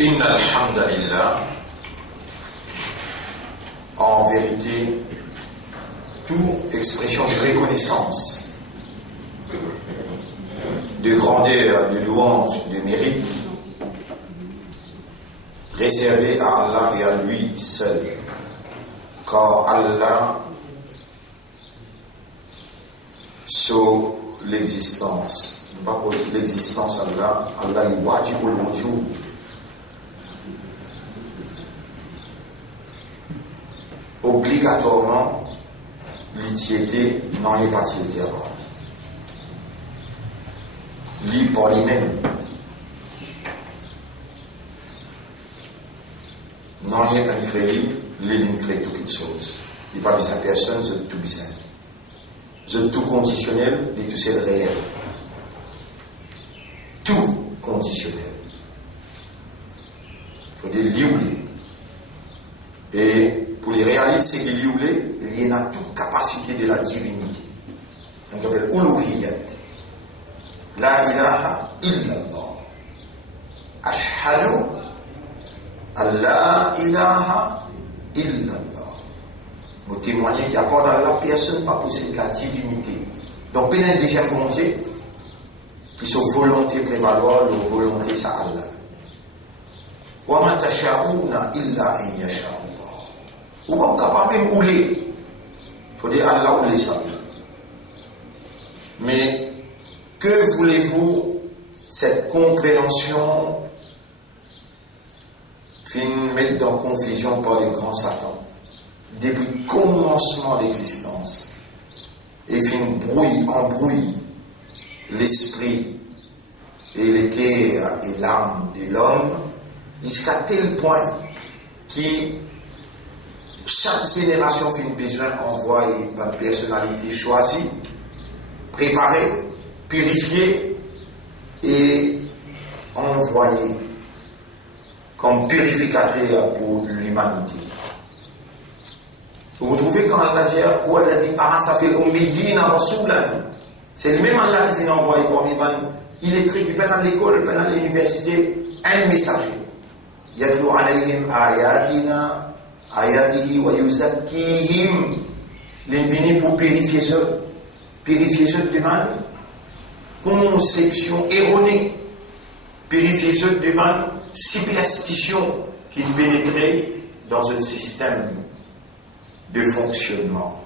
Inna alhamdulillah, en vérité, toute expression de reconnaissance, de grandeur, de louange, de mérite, réservée à Allah et à lui seul, car Allah sauve l'existence. Pas pour l'existence Allah, Allah lui wajibul wujud. Obligatoirement, l'utilité n'en est pas s'il avant. Lui par lui-même. Non, il n'y a qu'un crédit, il crée toute chose. Il n'y a pas besoin de personne, c'est tout besoin. C'est tout conditionnel et tout c'est réel. Tout conditionnel. Il faut dire liouler. Et pour les réaliser, c'est qu'il liouler, il y a toute capacité de la divinité. On appelle uluhiyyat. La ilaha illallah. Ashhadu an la ilaha illallah. Vous témoignez qu'il n'y a pas dans la personne pas possible la divinité. Donc, pénal déjà monté, qui sont volonté prévaloir, leur volonté ça Allah. Wa ma tasha'una illa an yasha Allah. Ou pas capable même ouler. Il faut dire Allah ouler ça. Mais que voulez-vous cette compréhension fin mettre dans confusion par le grand Satan depuis le commencement de l'existence et fin embrouille l'esprit et le cœur et l'âme de l'homme jusqu'à tel point que chaque génération fait besoin d'envoyer une personnalité choisie, préparée, purifiée et envoyée comme purificateur pour l'humanité. Vous trouvez quand Allah dit c'est lui-même Allah qui vient envoyer pour il est écrit qu'il peut dans l'école, il peut dans l'université, un messager. Yadlu alayhim ayatina, ayatihi wa yuzakkihim. L'invini pour purifier ceux. Purifier ceux demande conception erronée. Purifier ceux demande superstition qui pénétrait dans un système de fonctionnement.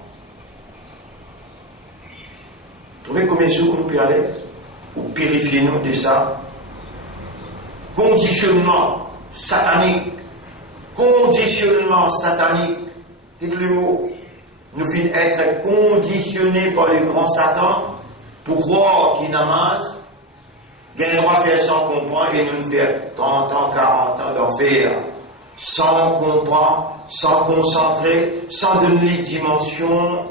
Vous trouvez combien de jours nous peut aller pour purifier nous de ça? Conditionnement satanique. Conditionnement satanique. Dites le mot. Nous finissons être conditionnés par le grand Satan pour croire qu'il n'amasse, qu'il a le droit de faire sans comprendre et nous faire 30 ans, 40 ans d'enfer. Sans comprendre, sans concentrer, sans donner les dimensions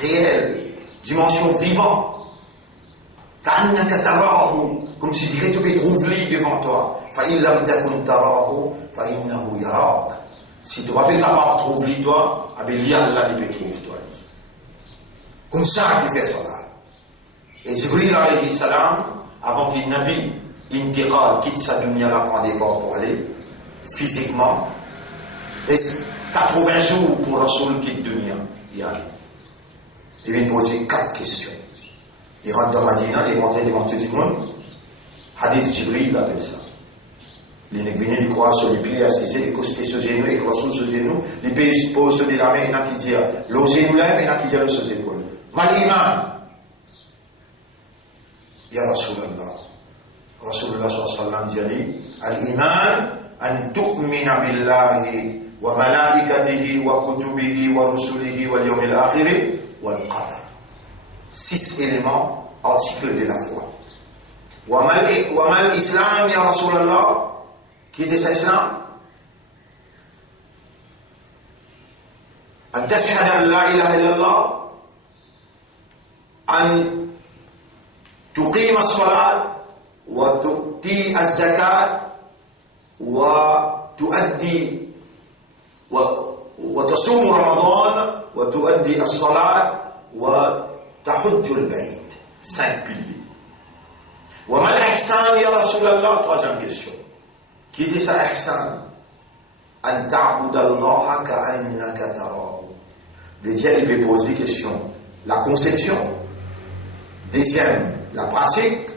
réelles, dimensions vivantes. Comme si tu dirais, tu peux trouver devant toi. Si tu n'es pas capable de trouver toi, il y a Allah qui peut trouver toi. Comme ça qu'il fait cela. Et Jibril alayhi salam, avant qu'il nabi intiqal, quitte sa dunya, la prend des ports pour aller, physiquement, reste 80 jours pour Rasoul quitte dunya, y aller. Il vient poser 4 questions. Il rentre dans Madina, il est rentré devant tout le monde. Hadith Jibril appelle ça. Il est venu, il croit sur les pieds assisés, il costé sur les genoux, il croit sur les genoux, il pose sur la main, il y en a qui disent, le genou là, il y en a qui disent sur les épaules. Mal iman. Ya Rasulallah. Rasulullah sallallahu alayhi wa sallam dit, al-iman, an tu'mina billahi wa malaikatihi wa kutubihi wa rusulihi wa al-yawmil akhiri wa al-qadar. 6 éléments, articles de la foi. Wa mal islam, ya Rasulallah. Qui était ça, Islam? An tashhada an la ilaha illallah, an tuqim as-salat, wa tu'ti az-zakat, wa tuaddi, wa tasum Ramadan, wa tuaddi as-salat, wa tahujju al-bayt. 5 piliers. Wa mal ihsan ya Rasulallah, 3e question. Qui était ça, ihsan? An ta'budallaha ka'annaka tarahu. Deuxième, il peut poser question. La conception. Deuxième, la pratique.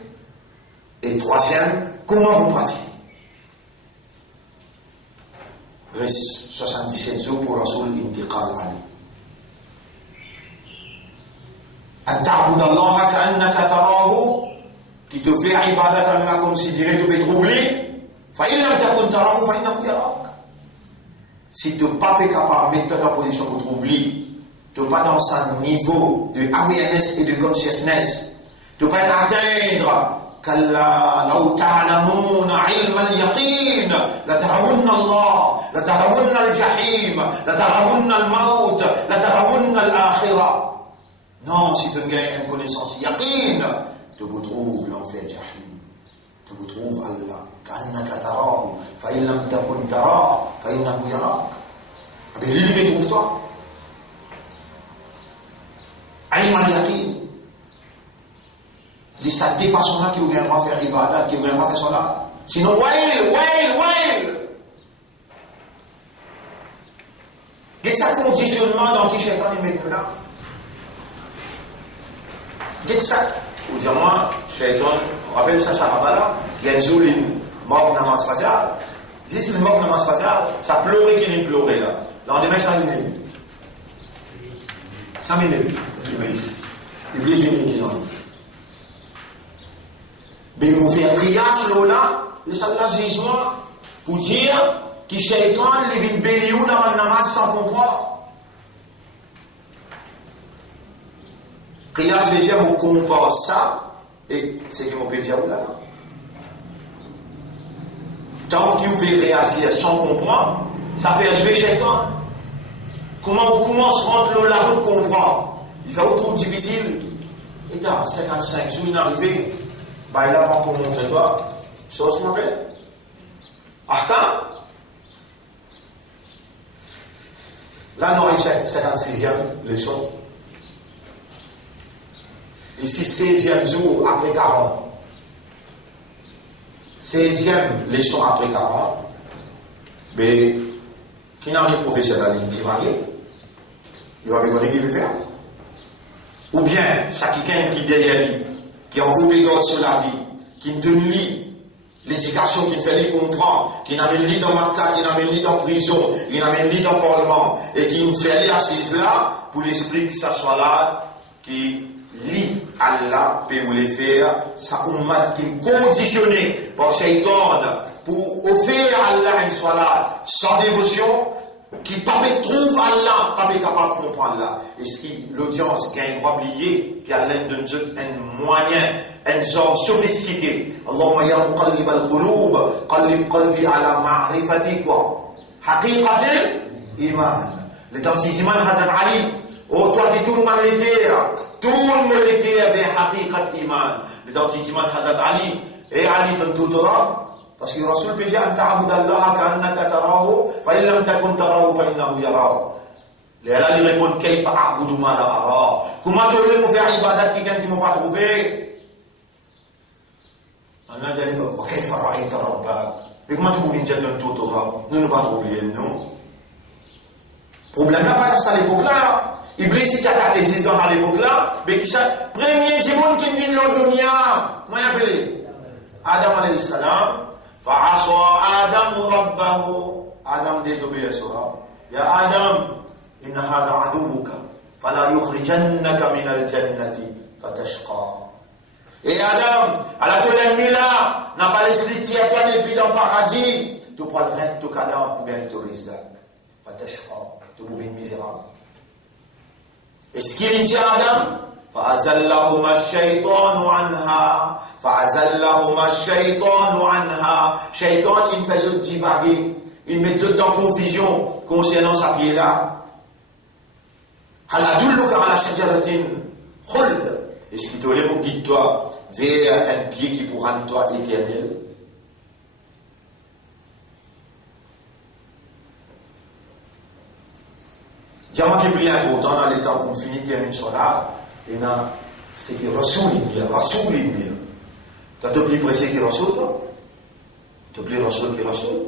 Et troisième, comment vous pratiquez? Reste 77 jours pour Rasoul Intiqal Ali. An ta'budallaha ka'annaka tarahu, qui te fait ibadat Allah comme si dirait tu peux trouver. Fa in lam takun tarahu fa innahu yarak. Si tu n'es pas capable de mettre dans la position pour trouver, tu n'es pas dans un niveau de awareness et de consciousness, tu ne peux pas atteindre كلا لو تعلمون علم اليقين لترون الله لترون الجحيم لترون الموت لترون الآخرة. Non, si tu gagnes une connaissance yaqin, tu vous trouves l'enfer jahim, tu vous trouves Allah. كأنك تراه فإن لم تكن تراه فإنه يراك. Mais lui, il trouve toi. علم اليقين. C'est cette façon-là qui vous gagnera faire ibadat, qui vous gagnera faire cela. Sinon, wail. Qu'est-ce que ça conditionnement dans qui Shaitan est met là? Qu'est-ce que ça? Ou dire moi, Shaitan, on rappelle ça, Sahabala, qui a une mort namaz fajar. Si c'est une mort namaz fajar, ça pleurait qu'il est pleuré là. Là, on devait ça minutes. 5 minutes. Iblis est mis là. Mais vous faire qiyas là, le salat jugement, pour dire que Shaitan les vit béliou dans le namaz sans comprendre. Qiyas les gens vous comparent ça, et c'est que vous pouvez dire là. Tant que vous pouvez réagir sans comprendre, ça fait jouer Shaitan. Comment vous commencez à rendre la route comprendre? Il fait trop difficile. Et dans 55 jours, il est arrivé. Bah, il a pas encore montré toi. C'est ce qu'on appelle Ahkam. Là, nous avons 56e leçon. Ici, 16e jour après 40. 16e leçon après 40. Mais, qui n'a rien professeur dans la ligne qui va aller? Il va me connaître qui veut faire. Ou bien, ça qui derrière lui, qui est en compétence sur la vie, qui ne donne lui l'éducation qui fait lui comprendre, qui n'amène lui dans Makkah, qui n'amène lui dans prison, qui n'amène lui dans le Parlement, et qui me fait lui assise là, pour l'esprit que ça soit là, qui lit Allah, peut vous les faire, ça ummat qui est conditionné par Shaitan, pour offrir à Allah une soit là, sans dévotion, qui ne trouve Allah, pas capable de comprendre là. Et ce qui, l'audience gagne pas oublier, qui a l'aide de nous un moyen, un genre sophistiqué. Allahumma ya muqallib al-qulub, qallib qalbi ala ma'rifati quoi. Haqiqatil iman. L'authenticité iman Hazrat Ali. Oh, toi qui tout le monde l'était avec haqiqat iman. L'authenticité iman Hazrat Ali. Et Ali donne tout droit. Parce que le Rasul peut dire, Ta'budallaha ka'annaka tarahu, fa in lam takun tarahu, fa innahu yarahu. Et là, il répond, Kayfa a'budu ma la ara. Comment tu veux faire ibadat quelqu'un qui ne m'a pas trouvé? On a dit, wa kayfa ra'ayta rabbak. Et comment tu peux venir dire tout Torah? Nous ne pas trouver, non. Problème là, pas dans ça à l'époque-là. Iblis, si tu as ta décision dans l'époque-là, mais qui ça, premier Jimoun qui vient de l'Odonia, comment il appelé? Adam alayhi salam. فعصى آدم ربه آدم désobéit sera يا آدم إن هذا عدوك فلا يخرجنك من الجنة فتشقى. Et Adam, à la ton ennemi là, n'a pas laissé à toi depuis dans le paradis, tu prends le reste de cadavre pour bien te risquer. فتشقى, tu mourras misérable. Et ce qu'il dit à Adam, فأزلهما الشيطان عنها فأزلهما الشيطان عنها. Shaitan, il fait divaguer, il met tout dans confusion concernant sa pied là. هل أدلك على شجرة خلد. Est-ce qu'il te lève pour guide-toi vers un pied qui pourra rendre toi éternel? Diamant qui est plus important dans les temps qu'on finit termine sur là, et là, c'est que Rasoul il dit, tu as te plus pressé que Rasoul, toi? Tu as plus Rasul qui Rasul.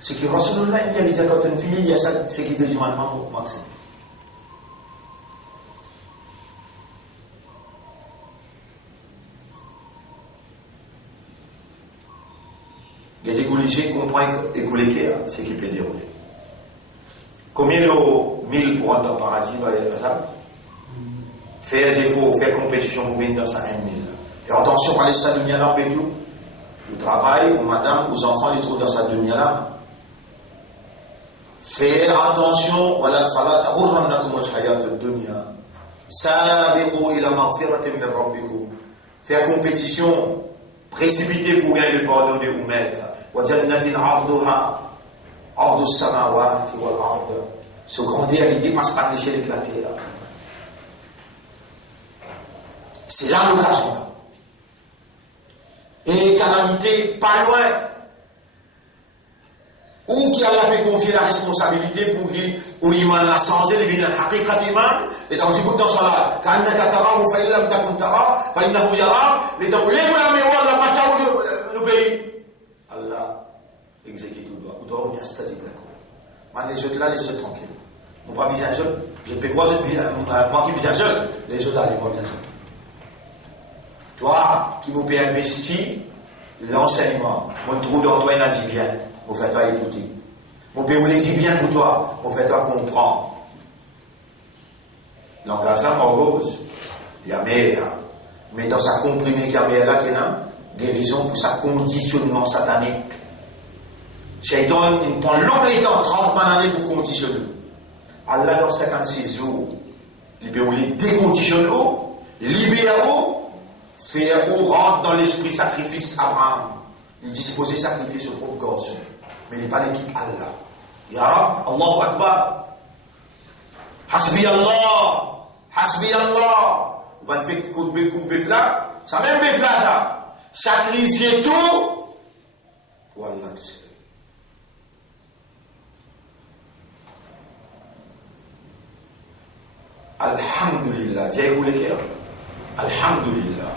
C'est que Rasulullah, il y a déjà quand on finit, il y a ça, c'est qui te dit maintenant pour m'accepter. Il y a des coulisses qui comprennent et coulisses, c'est qui peut dérouler. Combien de 1000 pour entrer au paradis, va aller à ça? Faire des efforts, faire compétition pour venir dans ça 1000. Faire attention à l'État de là, au travail, aux madame, aux enfants, les trouvent dans sa dunya là. Faire attention, voilà, fala ta'urrannakum al-hayat ad-dunya. Sabiqu ila maghfiratin min rabbikum. Faire compétition, précipiter pour gagner le pardon de vous mettre. Wa jannatin 'arduha 'ardu as-samawati wal ard. Ce grandir, il dépasse pas l'échelle de la terre. C'est là l'occasion. Et calamité pas loin. Ou qui a fait confier la responsabilité pour qui, ou iman l'a changé, les biens haqiqat iman, et dans le bout dans son là, quand on a katara, ou faïl lam takun tara, faïl nahu yara, les dans les la mémoire, la macha ou le pays. Allah exécute ou doit, on y a statique là. Les autres là, les autres tranquilles. On pas bien jeune, je peux croire, moi qui bien jeune, les autres allez pas bien jeune. Toi, qui vous peut investir, l'enseignement, mon trou dans toi, il a dit bien. Vous faites toi écouter. Mon père vous dit bien pour toi. Vous faites toi comprendre. L'engagement en cause, il y a meilleur. Mais dans sa comprimée qu'il y a meilleur là, qu'il y a guérison pour sa conditionnement satanique. Shaitan, il prend long temps, 30 années pour conditionner. Allah, dans 56 jours, il peut vous déconditionner, libérer, faire rentrer dans l'esprit sacrifice Abraham. Il disposait sacrifier son propre gorge. Mais il n'est pas l'équipe Allah. Ya Rab, Allahu Akbar. Hasbi Allah. Hasbi Allah. Vous va te faire coup de bœuf là. Ça même bœuf là, ça. Sacrifier tout. Pour Allah tout seul. Alhamdulillah. J'ai écoulé le cœur. Alhamdulillah.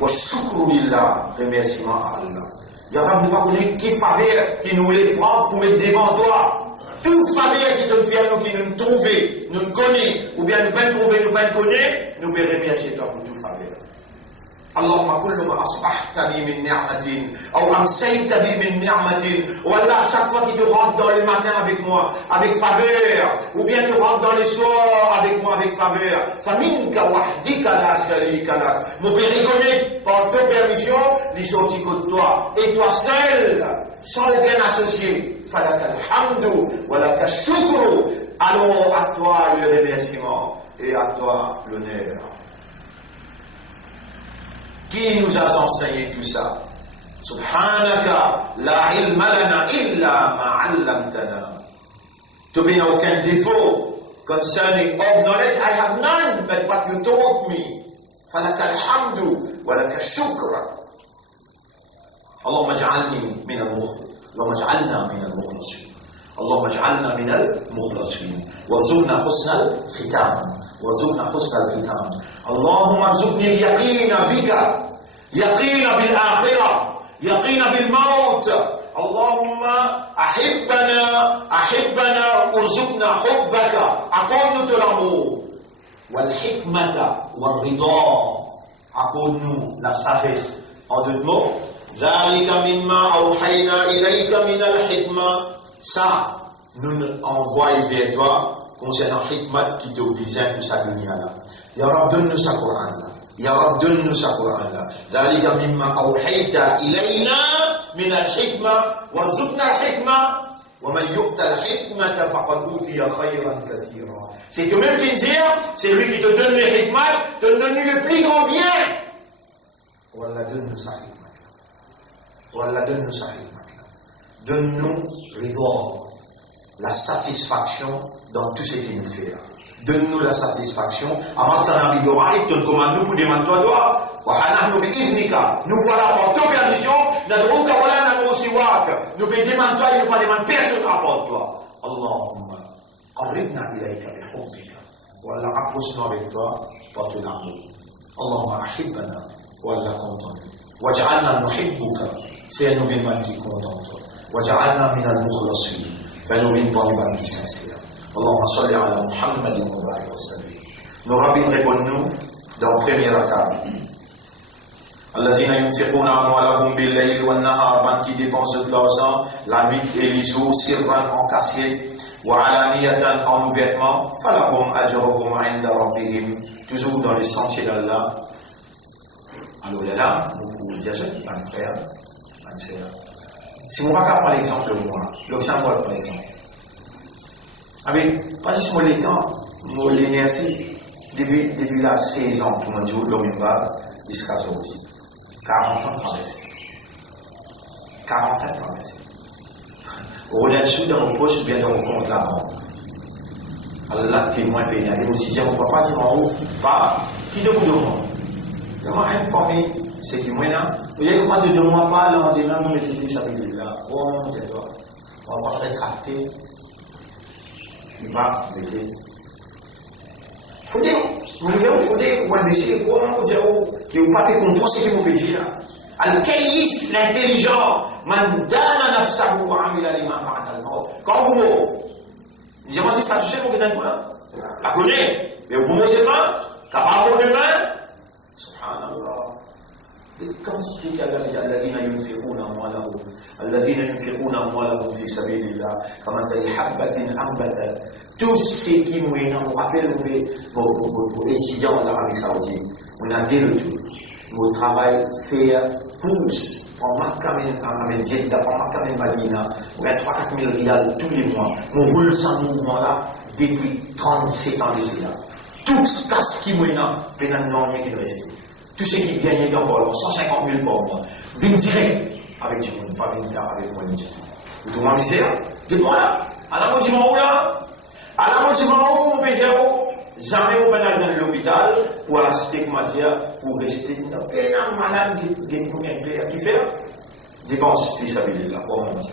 Wa shukru lillah. Remerciement à Allah. Il y a un pas connu qui faveur qui nous les prend pour mettre devant toi. Toute faveur qui donne fier nous, qui nous trouve, nous connaît, ou bien nous pas trouver, nous pas connaître, nous pouvons remercier toi pour toute faveur. Allahumma kullu ma asbahta bi min ni'matin, ou amsayta bi min ni'matin, ou Allah, chaque fois qu'il te rentre dans le matin avec moi, avec faveur, ou bien tu rentres dans les soirs avec moi, avec faveur, faminka wahdika la sharika lak. Nous pouvons reconnaître par ta permission, les sorties que toi, et toi seul, sans aucun associé. Falaka alhamdu, walaka shukru. Alors à toi le remerciement, et à toi l'honneur. Qui nous a enseigné tout ça? Subhanaka la ilma lana illa ma 'allamtana. To be aucun défaut concerning all knowledge. I have none but what you taught me. Falaka alhamdu wa laka shukra. Allahumma ij'alni min al-mukhlasin. Allahumma ij'alna min al-mukhlasin. Allahumma ij'alna min al-mukhlasin. Warzuqna husna al-khitam. Warzuqna husna al-khitam. اللهم ارزقني اليقين بك يقين بالآخرة يقين بالموت اللهم أحبنا ارزقنا حبك accorde-nous de l'amour والحكمة والرضا accorde-nous la sagesse en deux mots ذلك مما أوحينا إليك من الحكمة ça nous envoie vers toi concernant hikmat qui te besoin de sa dunya là. Ya Rab, donne-nous sa Coran là. Ya Rab, donne-nous sa Coran là. ذلك مما أوحيت إلينا من الحكمة وارزقنا الحكمة ومن يؤت الحكمة فقد أوتي خيرا كثيرا. C'est toi-même qui dis, c'est lui qui te donne le hikmat, te donne le plus grand bien. Wallah, donne-nous sa hikmat là. Wallah, donne-nous sa hikmat là. Donne-nous rigueur, la satisfaction dans tout ce qu'il nous fait là. Donne-nous la satisfaction. Avant que tu en arrives, et tu commandes nous pour demander toi. Nous voilà par ta permission. Nous pouvons demander toi et nous pas demander personne à part toi. Allahumma qarribna ilayka bi hubbika. Wallah, approche-nous avec toi par ton amour. Allahumma ahibbana. Wallah, content. Waj'alna nuhibbuka. Fais-nous une qui contente. وجعلنا من المخلصين. Fais-nous une bonne qui sincère. Allahumma salli ala Muhammadin wa barik wa sallim. Nos rabbins répondent-nous dans le premier rakat. الذين ينفقون أموالهم بالليل والنهار, qui dépensent de l'argent la nuit et les jours, sirran en cachette, وعلانية en ouvertement, فلهم أجرهم عند ربهم, toujours dans les sentiers d'Allah. Alors là, nous pouvons dire, mon frère, ma sœur, si mon frère prend l'exemple de moi, l'Occident prend l'exemple. Avec, pas juste les temps, l'énergie, depuis la 16 ans, tout le monde dit, l'homme va, jusqu'à aujourd'hui. 40 ans de traversée. 40 ans de traversée. Au dessus dans nos poches, bien dans nos comptes la banque. Allah témoin pénal. Et nous aussi, on ne peut pas dire en haut, pas, qui de vous demande. Comment informer ce qui est là. Vous voyez comment tu ne demandes pas, là, on dit, non, mais tu dis, ça veut dire là. Oh, mon Dieu, on va pas rétracter. Il va, vous voyez. Faut dire, vous voyez, il faut dire, vous allez baisser, comment vous dire, que vous ne pouvez pas comprendre ce que vous pouvez dire. Al-Kayis, l'intelligent, man dana nafsahu wa amila lima ba'da al-maut. Quand vous mourrez, vous dites, moi, c'est ça, tu sais, pour que tu aies quoi? La connaît, mais vous mourrez, c'est pas, la parole de main. Subhanallah. Quand c'est qu'il y a الذين ينفقون أموالهم في سبيل الله كمثل حبة أنبتت. Tous ceux qui nous rappellent nos étudiants en Arabie Saoudite, on a dit le tout. Nos travail fait pousse en Makam et Jeddah, en Makam et Madina, on a 3-4 000 riyals tous les mois. On roule sans mouvement là depuis 37 ans d'ici là. Tout ce qui est là, il n'y a rien qui reste. Tout ce qui gagne encore 150 000 par mois, vient direct avec du monde, pas venir avec moi du tout. Vous trouvez ma misère? Dites-moi là, à la motivement où là? À la motivement où mon péché où? Jamais vous venez dans l'hôpital pour la stigmatia, pour rester dans un malade qui fait dépense, puis ça veut dire là, pour mon Dieu.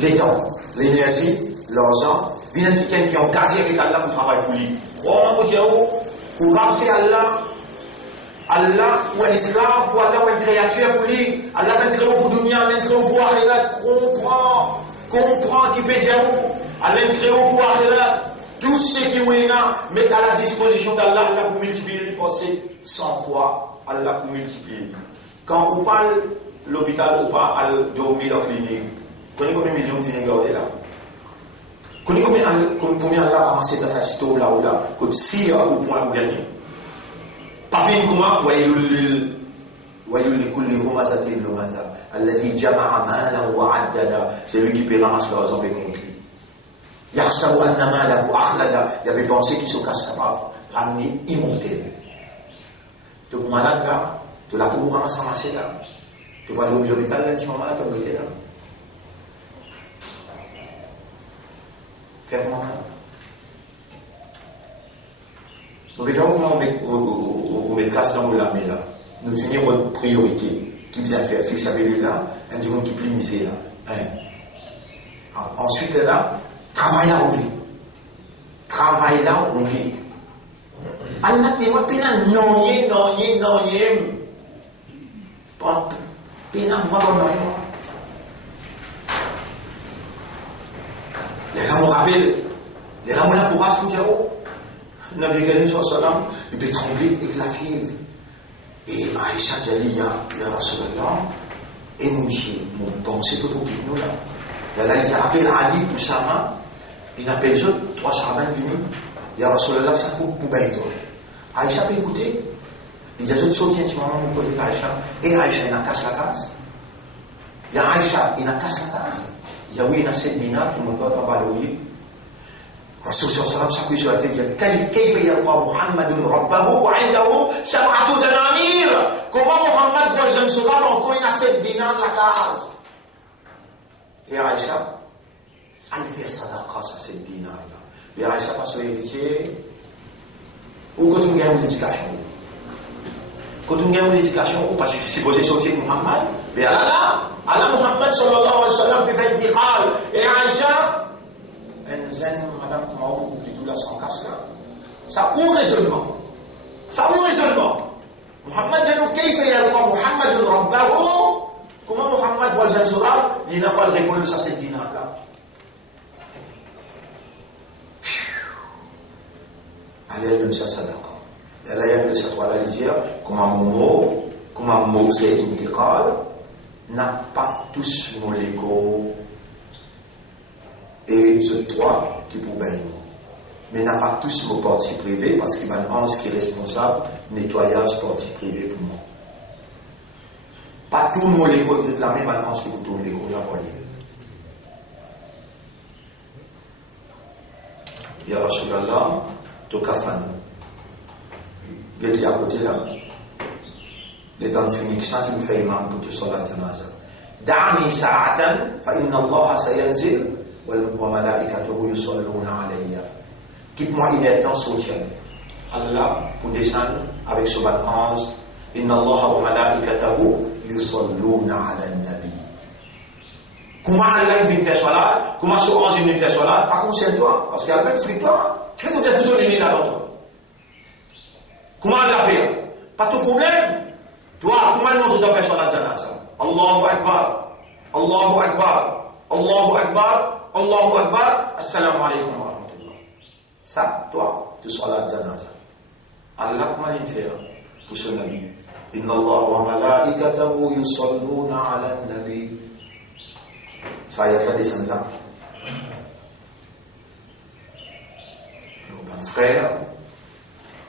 Les temps, l'énergie, l'argent, il y a quelqu'un qui est engagé avec Allah pour travailler pour lui. Pour mon Dieu, pour ramser Allah. Allah ou un esclave, ou Allah ou une créature pour lui, Allah va créer pour dunya, Allah va créer pour akhirat, comprend qui peut dire où, Allah va créer pour akhirat, tout ce qui est là, met à la disposition d'Allah, Allah pour multiplier, penser 100 fois, Allah pour multiplier. Quand on parle l'hôpital, on parle à dormir dans la clinique, connaissez combien de millions de filles gardées là? Connaissez combien Allah a ramassé dans la cité là ou là, comme si au point où gagner? Parfait comment ويل لكل همزة لمزة الذي جمع مالا وعددا. C'est lui qui peut ramasser l'argent et compter. يحسب أن ماله أخلد. Il avait pensé qu'il se casse capable ramener immortel. Tu es malade là, tu l'as pour ramasser là. Tu vas aller à l'hôpital là, tu es malade, tu es là. Fais-moi mal. Donc déjà, on met casse dans la main là. Nous tenons votre priorité. Qui vous a fait fixer avec là, un dimanche qui plus misé là. Ensuite là, travail là on vit. Travail là on vit. Allah te voit pena non. Pas pena moi non. Les gens me rappellent. Les gens me la courage pour dire. Nabi Karim sallam, il peut trembler avec la fièvre. Et Aïcha dit, ya Rasulallah, et mon pensée tout au petit nous là. Et là, il appelle Ali, Oussama, il appelle eux, 3 sahabans venus, ya Rasulallah, ça pour Baïdor. Aïcha peut écouter. Il dit, je soutiens si maman me cause Aïcha, et Aïcha, il a cassé la case. Il y a Aïcha, il a cassé la case. Il dit, oui, il a 7 dinars, tout le monde doit en balayer. Rasul sallallahu alayhi wa sallam dit كيف يلقى محمد ربه وعنده 7 دنانير. Comment Muhammad va jeune soldat encore il a 7 dinars la case. Et Aïcha, elle fait sadaqa ça 7 dinars là. Et Aïcha passe au héritier. Ou quand on gagne l'éducation. Quand on gagne l'éducation, parce que c'est posé sortir Muhammad. Mais Allah Muhammad sallallahu alayhi wa sallam peut faire dikhal. Et Aïcha madame, comment vous dites là sans casse là? Ça où raisonnement? Muhammad Janouf Kayfa yalqa Muhammadun Rabbahu Comment Muhammad voit le Jansoral, il n'a pas le répondu à cette dinar-là. Allez, même ça, sadaqa. Et là, il y a cette fois la lisière, comme un mot fait intiqal, n'a pas tous nos légaux. Et ce trois qui pour bien mais n'a pas tous nos parties privées parce qu'il y a un ange qui est responsable nettoyage parties privées pour moi. Pas tout le monde est de la même ange qui pour tout le monde la police. Ya Rasulallah, to kafan. Gedi à côté là. Les dents finiques ça qui me fait imam pour tout salat janaza. Da'ani sa'atan fa inna Allah sayanzil wa malaikatuhu yusalluna alayya. Quitte-moi une temps social. Allah pour descendre avec ce bas ange. Inna Allah wa malaikatahu yusalluna ala nabi. Comment Allah vient faire salat? Comment ce ange vient faire salat? Pas concentre-toi, parce qu'il y a même toi. Tu fais que des photos de l'île à l'autre. Comment Allah fait? Pas ton problème. Toi, comment nous devons faire salat janaza? Allahu Akbar. Allahu Akbar. Allahu Akbar. Allahu Akbar. Assalamu alaikum wa rahmatullah. Ça, toi, tu salat janaza. Allah, comment il fait pour ce nabi? Inna Allah wa malaikatahu yusalluna ala nabi. Ça y est, la descend là. Mon frère,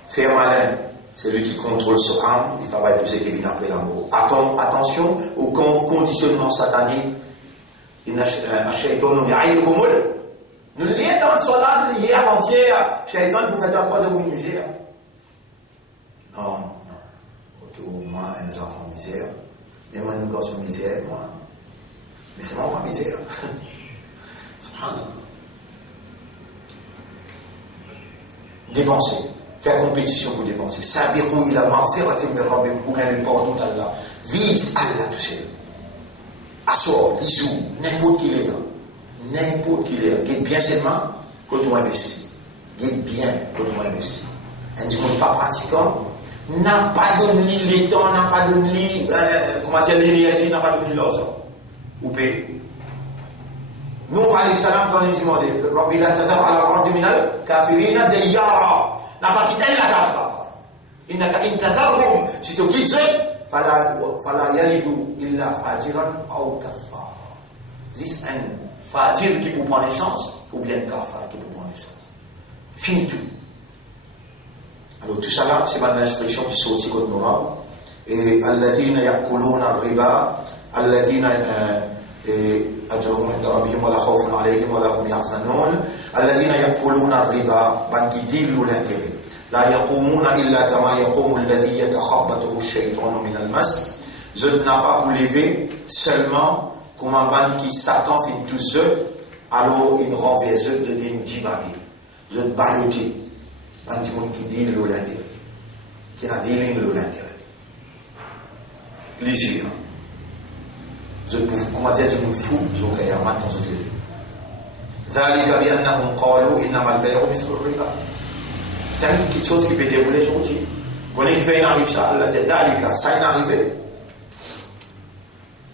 faire malin, c'est lui qui contrôle son âme, il travaille pour ce qui vient après l'amour. Attention au conditionnement satanique. Nous lions dans le solat, hier avant-hier, Shaitan vous faites quoi de vous misère? Non. Autour de moi, un enfant misère. Mais moi, nous sommes misère, moi. Mais c'est vraiment pas misère. Subhanallah. Dépenser. Faire compétition pour dépenser. Sabirou ila ma'firatin min rabbikum pour gagner le pardon d'Allah. Vise Allah tout seul. Assort, lisou, n'importe qui est là. N'importe qui est là. Guette bien seulement que tu investis. Guette bien que tu investis. Un du monde pas pratiquant n'a pas donné les temps, n'a pas donné l'énergie, n'a pas donné l'argent. Ou payer. Nous, alayhi salam, quand il dit Rabbi la tadar ala al-ardi min al-kafirina dayyara. N'a pas quitté la kafir. Innaka in tadharhum, si tu quittes, fala yalidu illa fajiran ou kafara. C'est un fajir qui vous prend naissance, ou bien kafar qui vous prend naissance. Fini tout. Alors tout ça là, c'est pas l'instruction qui sort aussi contre nous. Et alladhina yakuluna riba. الذين أجرهم عند ربهم ولا خوف عليهم ولا هم يحزنون الذين يأكلون الربا بانكي ديلوا l'intérêt لا يقومون إلا كما يقوم الذي يتخبطه الشيطان من المس. Je n'ai pas pour lever seulement comme un ban qui Satan fait tous eux, alors il renverse eux de une divague, de baloter, ban qui deal l'intérêt, qui a dealing l'intérêt. Légère. Comment dire, du monde fou, ils ont qu'à y avoir quand ils le font. C'est une petite chose qui peut dérouler aujourd'hui. Quand il fait une arrive ça, Allah dit, ça est arrivé.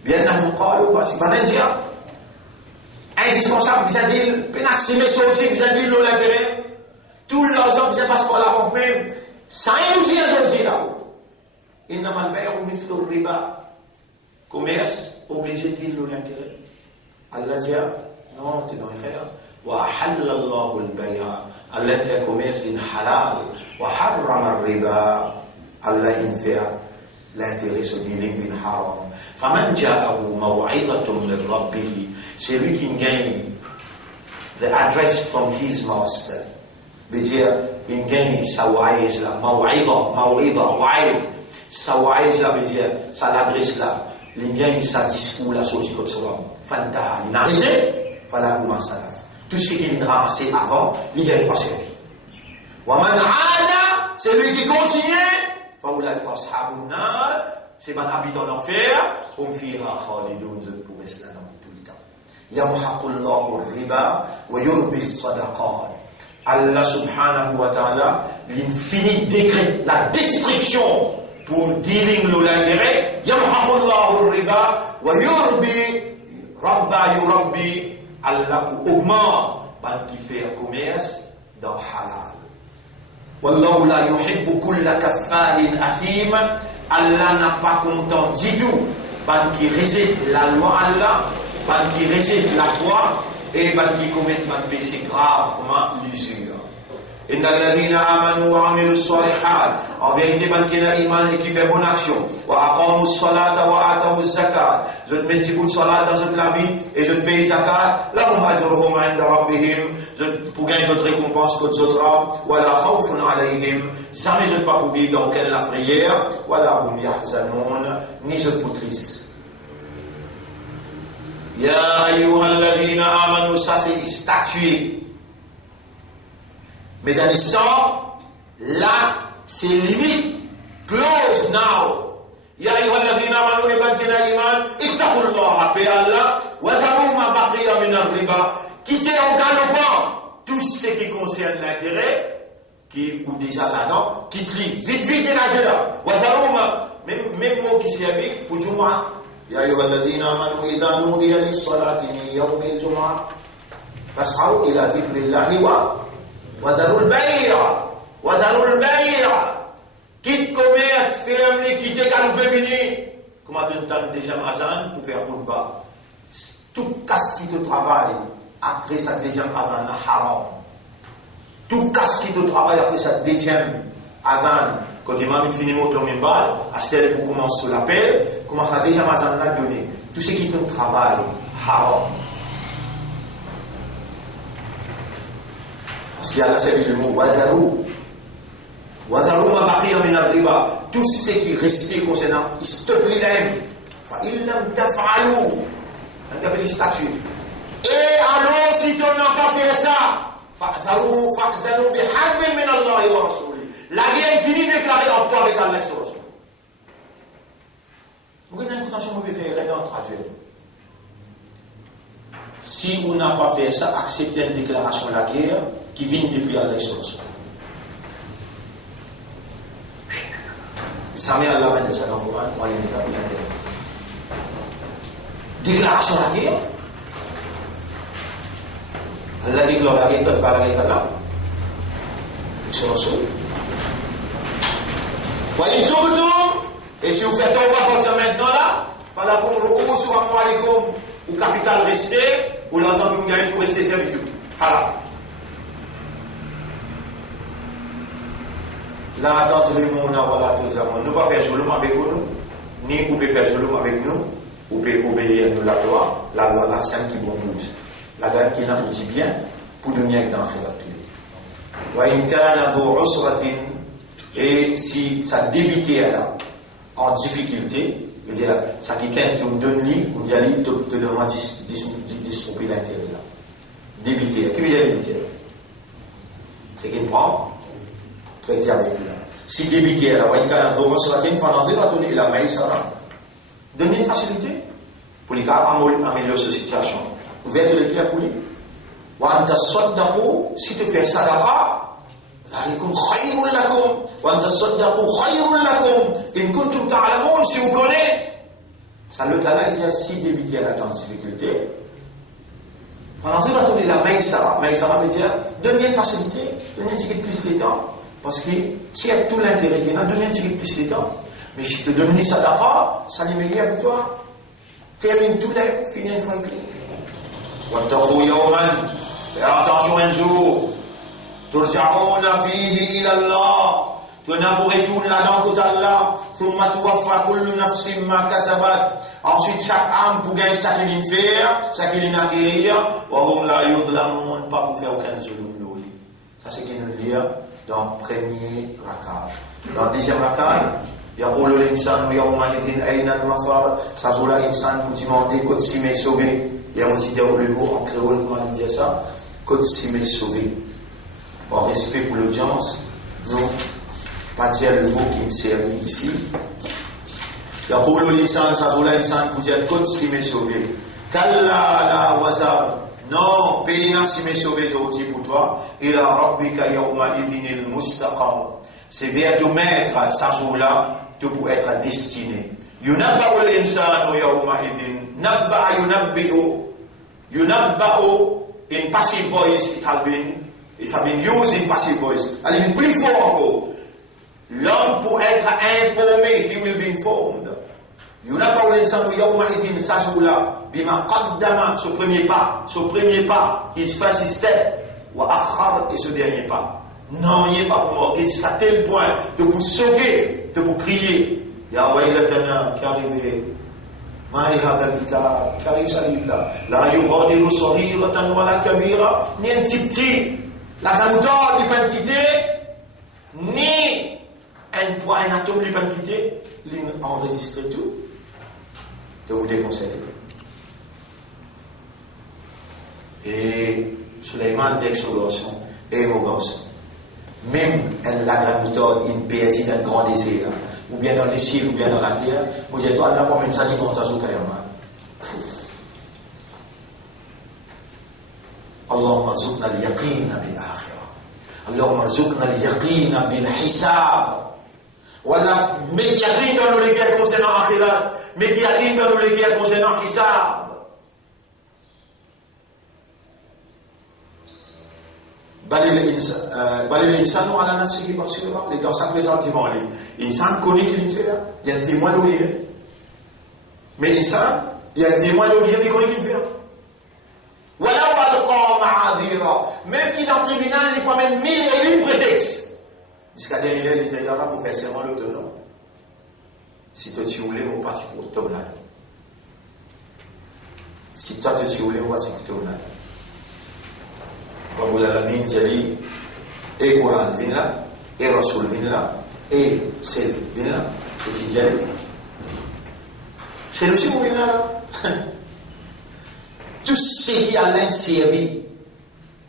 Bien parce que maintenant, indispensable, vous avez dit, pénassime sorti, vous avez dit, l'intérêt, tout l'argent, vous avez passé par la banque même, ça est nous dit aujourd'hui là. Il n'a mal payé au mithlo riba. Commerce, obligé de dire l'intérêt. Allah dit, non, tu n'as rien faire. Wa halallahu al-bay'a. Allah fait commerce in halal. Wa harrama al-riba. Allah in fait l'intérêt sur dealing in haram. Faman ja'ahu maw'izatun min rabbih. C'est lui qui gagne the address from his master. Veut dire, il gagne sa wa'iz là. Maw'iza, wa'iz. Sa wa'iz là veut dire, sa l'adresse là. L'Indien, sa discours, la sortie comme ça, Fanta, il n'a arrêté, fala ou salaf. Tout ce qu'il a ramassé avant, il n'a pas servi. Waman ala, c'est lui qui continue, faoula ashabun nar, c'est un habitant d'enfer, fiha khalidun, je pourrais cela dans tout le temps. Yamhaqullahu riba, wa yurbi sadaqat. Allah subhanahu wa ta'ala, l'infini décret, la destruction, pour dealing l'intérêt, yamhaqullahu riba wa yurbi, rabba yurabbi, Allah pour augmenter, qui fait un commerce dans halal. Wallahu la yuhibbu kulla kaffarin athim. Allah n'a pas content du tout, qui réside la loi Allah, qui réside la foi, et qui commettent un péché grave, comme l'usure. إن الذين آمنوا وعملوا الصالحات en vérité qui a iman et qui fait bonne action وأقاموا الصلاة وآتوا الزكاة je te mets beaucoup de salat dans la vie et je te paye zakat لهم أجرهم عند ربهم pour gagner votre récompense que d'autres ولا خوف عليهم jamais je ne pas oublier dans quelle la frayeur ولا هم يحزنون ni je ne triste يا أيها الذين آمنوا ça c'est statué. Mais dans l'histoire, là, c'est limite. Close now. Ya ayyuhalladhina amanu libankina iman, ittaqullaha bi Allah, wa dharu ma baqiya min ar-riba. Quittez en galopant tout ce qui concerne l'intérêt, qui ou déjà là-dedans, quitte-lui, vite, dégagez là. Wa dharu ma, même mot qui servait pour Jumu'ah. Ya ayyuhalladhina amanu idha nudiya lis-salati min yawmi al-jumu'ah, fas'au ila dhikrillahi wa وذروا البيع quitte commerce fermé quitte galopé mini comment tu entends déjà Azan pour faire khutba tout casse qui te travaille après sa deuxième Azan haram tout casse qui te travaille après sa deuxième Azan quand l'imam finit mon minbar à ce pour commencer l'appel commence la deuxième Azan à donner tout ce qui te travaille haram. Parce qu'il y a là, c'est le mot wadaru. Wadaru ma baqiya min ar-riba. Tout ce qui restait concernant, istaqlilam. Fa illam taf'alu. Regardez les statuts. Et alors, si tu n'as pas fait ça, fa'dharu bi harbin min Allah wa rasouli. La guerre finie déclarée en toi avec Allah et son Rasoul. Vous avez une intention de faire rien traduire. Si on n'a pas fait ça, acceptez une déclaration de la guerre qui vient depuis Allah et son Rasoul. Ça met Allah dans sa langue pour aller les appeler. Déclaration de la guerre. Allah déclare la guerre quand il avec Allah. Et son Rasoul. Voyez tout. Et si vous faites un pas partir maintenant là, falakum ru'usu amwalikum ou capital resté, ou l'argent que vous gagnez pour rester serviteur. Voilà. Là, attendez les mots, voilà, tous les amours. Nous ne pouvons pas faire jolom avec nous, ni vous pouvez faire jolom avec nous, vous pouvez obéir à la loi, la sainte qui bon nous. La dame qui n'a pas dit bien, pour donner dans la télé. Et si ça débité là, en difficulté, c'est-à-dire, ça quelqu'un qui vous donne lui, ou dit aller te demande d'estroper l'intérêt là. Débiter. Qui veut dire débiter? C'est qu'il prend, prêter avec lui là. Si débiter là, il y a un droit sur laquelle il faut donner la maïs ça. Donner une facilité pour les gars améliorer cette situation. Ouvert le cœur pour lui. Si tu fais sadaqa, ذلكم خير لكم وأن تصدقوا خير لكم إن كنتم تعلمون si vous connaissez. Ça le cas là, il y a si débité à la grande difficulté. Français va donner la maïsara. Maïsara veut dire donner une facilité, donner un petit peu plus de temps. Parce que tu as tout l'intérêt qu'il y a, donner un petit peu plus de temps. Mais si tu donnes sadaqa, ça n'est meilleur avec toi. Termine tout là, finis une fois et puis. واتقوا يوما. Fais attention un jour. ترجعون فيه إلى الله تنبغي رetourne là-dedans côté Allah ثم توفى كل نفس ما كسبت ensuite chaque âme pour gagner ça qu'il vient faire ça qu'il vient acquérir وهم لا يظلمون pas pour faire aucun zulm ça c'est qu'il nous lit dans le premier rakat dans le deuxième rakat يقول الإنسان يومئذ أين المفر ça joue là l'insan pour demander quand si m'est sauvé il y a aussi dire le mot en créole comment on dit ça quand si m'est sauvé. En respect pour l'audience, non, pas dire le mot qui me servi ici. يقول الإنسان سأقول الإنسان pour dire quand si m'est sauvé. كلا لا وزر. Non, payez-la si m'est sauvé, je dis pour toi. إلى ربك يومئذ المستقر. C'est vers ton maître, ce jour-là, tu peux être destiné. ينبأ الإنسان يومئذ نبأ ينبأ in passive voice. It has been used in passive voice. Elle est plus fort encore. L'homme pour être informé, he will be informed. ينبأ الإنسان يومئذ ça jour-là بما قدم, ce premier pas, his first step, وأخر, et ce dernier pas. Non, il n'est pas pour moi. Et à tel point de vous sauver, de vous crier. Ya waylatana, qui arrivé. Ma li hadha al-kitab, qui arrive ça là. La yughadiru saghiratan wa la kabira. Ni un petit. La calouta qui peut quitter. Ni un atome qui peut quitter. L'enregistrer tout. De vous déconcerter. Et Suleiman dit avec son garçon, et mon garçon, même la grande méthode, il perdit dans le grand désir, ou bien dans les cieux, ou bien dans la terre, vous dites, toi, là, pour mettre ça, dit, on t'a joué Allahumma rzuqna al-yaqina bil-akhirah. Allahumma rzuqna al-yaqina bil-hisab. Wallah, mais qui yaqin dans nos légués concernant akhirat, mais qui yaqin dans nos légués concernant hisab. بل الإنسان على نفسه بصيرة. Les dans sa présentement, l'insan connaît qu'il fait. Il y a un témoin de lui. Mais l'insan, il y a un témoin de lui qui connaît qu'il fait. Voilà où alqa ma'adira. Même qui dans le tribunal, il peut mettre 1001 prétextes. Jusqu'à derrière, il dit là pour faire serment l'autonome. Si toi tu voulais, on passe pour ton là. Si toi tu voulais, on passe pour ton là. Rabbul Alamin jali et Coran vient là, et Rasul vient là, et c'est vient là, et c'est jali. C'est le chien vient là. Tout ce qui a l'inservi